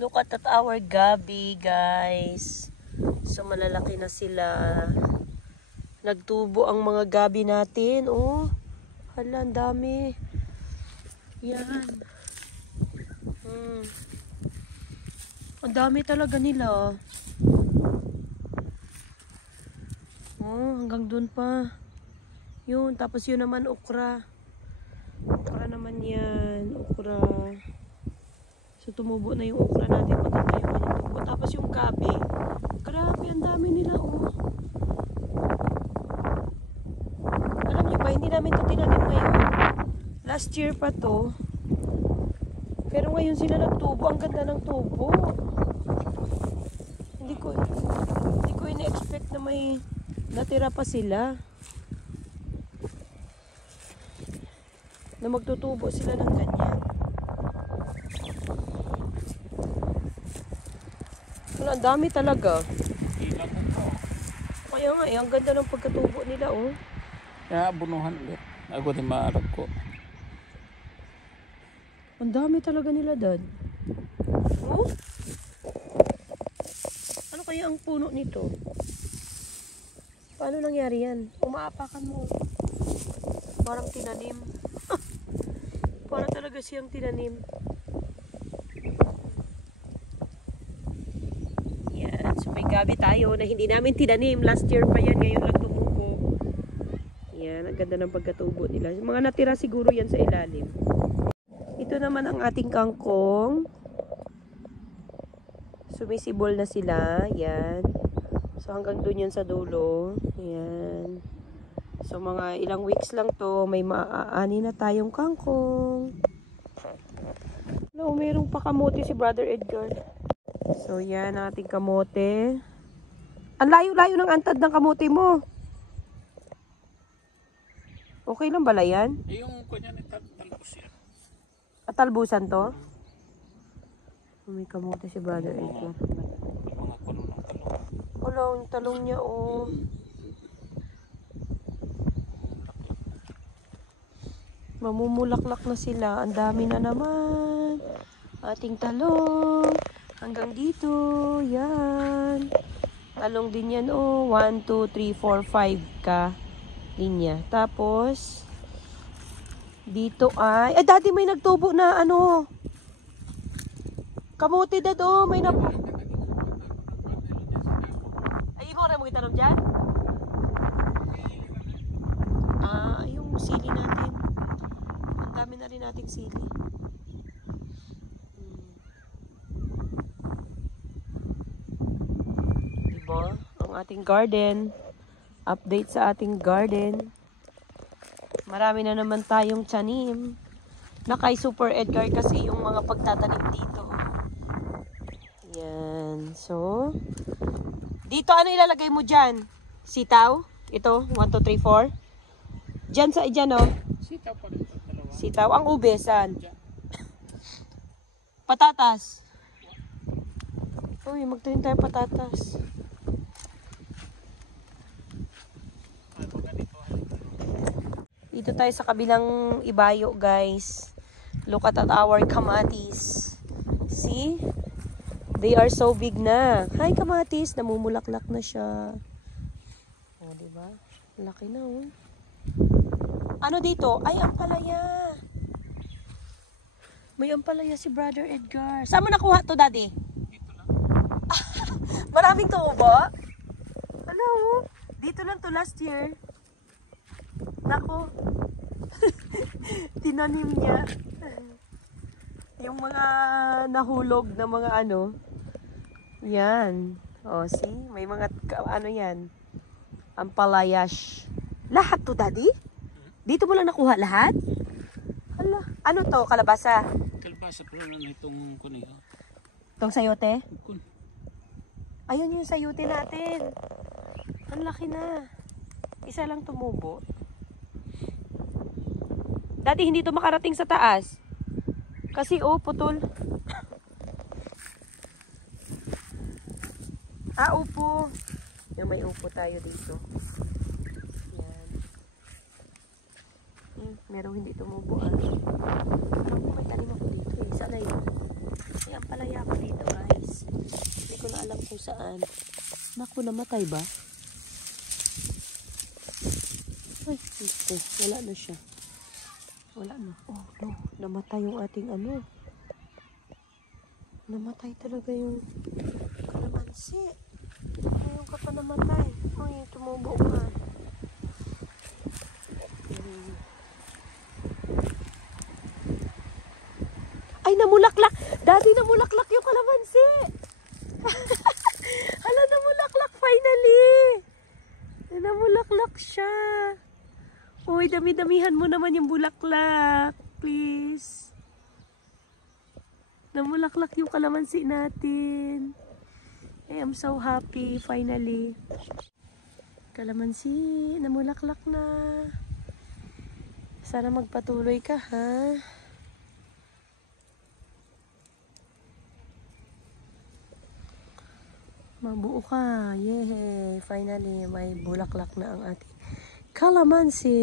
Look at our gabi, guys. So, malalaki na sila. Nagtubo ang mga gabi natin. Oh, hala, ang dami. Yan. Ang dami talaga nila. Oh, hanggang dun pa. Yun, tapos yun naman okra. Okra naman yan. Okra. So, tumubo na yung okra natin. Maganda yung kanyang tubo. Tapos yung gabi. Grabe, ang dami nila, oh. Alam niyo ba, hindi namin ito tinanim ngayon. Last year pa to. Pero ngayon sila nagtubo. Ang ganda ng tubo. Hindi ko ina-expect na may natira pa sila. Na magtutubo sila ng ganyan. Wala, ang dami talaga. Kaya nga, ang ganda ng pagkatubo nila, oh. Kaya bunuhan ulit. Ako din maarap ko. Ang dami talaga nila, Dad. Oh? Ano kaya ang puno nito? Paano nangyari yan? Umaapakan mo. Parang tinanim. Parang talaga siyang tinanim. Yan. So may gabi tayo na hindi namin tinanim. Last year pa yan. Ngayon lang tumubo. Yan. Ang ganda ng pagkatubo nila. Mga natira siguro yan sa ilalim. Ito naman ang ating kangkong. Sumisibol na sila. Yan. So hanggang dun yun sa dulo. Yan. So mga ilang weeks lang to, may maaani na tayong kangkong. Hello, mayroong pa kamote si Brother Edgar. So yan ang ating kamote. Ang layo-layo ng antad ng kamote mo. Okay lang bala yan? Yung kanya ni talbos yan. At talbusan to? May kamote si Brother Edgar. Mga kuno ng talong. Wala, yung talong niya, oh. Mamumulaklak na sila. Ang dami na naman. Ating talong. Hanggang dito. Yan. Talong din yan, oh. 1, 2, 3, 4, 5 ka. Linya. Tapos, dito ay... Daddy, may nagtubo na, ano. Kamote, Dad, oh. May na... Ay, mo rin mo itanong dyan? Yung sili natin. Ang dami na rin nating sili. Diba? Ang ating garden. Update sa ating garden. Marami na naman tayong tanim. Na kay Super Edgar kasi yung mga pagtatanim dito. Yan. So, dito ano ilalagay mo dyan? Sitaw? Ito, 1, 2, 3, 4. Dyan sa, dyan, oh. Sitaw pa rin. Dalawa. Sitaw. Ang ube, saan? Patatas. Uy, magtanim tayo patatas. Dito tayo sa kabilang ibayo, guys. Look at our kamatis. See? They are so big na. Hi, kamatis. Namumulaklak na siya. O, diba? Laki na, oh. Ano dito? Ay, ampalaya. May ampalaya si Brother Edgar. Saan mo nakuha to, Daddy? Dito lang. Maraming tubo? Hello? Dito lang to last year. Nako. Tinanim niya. Yung mga nahulog na mga ano. Yan. O, see? May mga, ano yan? Ampalayas. Lahat to, Daddy? Dito mo lang nakuha lahat? Hala. Ano to? Kalabasa? Kalbasa pero na itong kuniho. Itong sayote? Kun. Ayun yung sayote natin. Ang laki na. Isa lang tumubo. Dati hindi to makarating sa taas. Kasi oh, putol. Upo. Yung may upo tayo dito. Yan. Merong hindi tumubo, ah. Parang may tanim ako dito, eh. Sana yun. May ampalaya ako dito, Saan? Naku, namatay ba? Ay, ito. Wala na siya. Wala na. Oh, no. Namatay yung ating ano. Namatay talaga yung kalamansi. Ngayon ka pa namatay. Uy, tumubo ka. Ay, namulaklak! Daddy, namulaklak yung kalamansi! Hala, namulaklak finally! Namulaklak siya. Uy, dami-damihan mo naman yung bulaklak. Please. Namulaklak yung kalamansi natin. I'm so happy finally. Kalamansi, namulaklak na. Sana magpatuloy ka, ha? Mabuo ka. Yay! Finally, may bulaklak na ang ating kalamansi.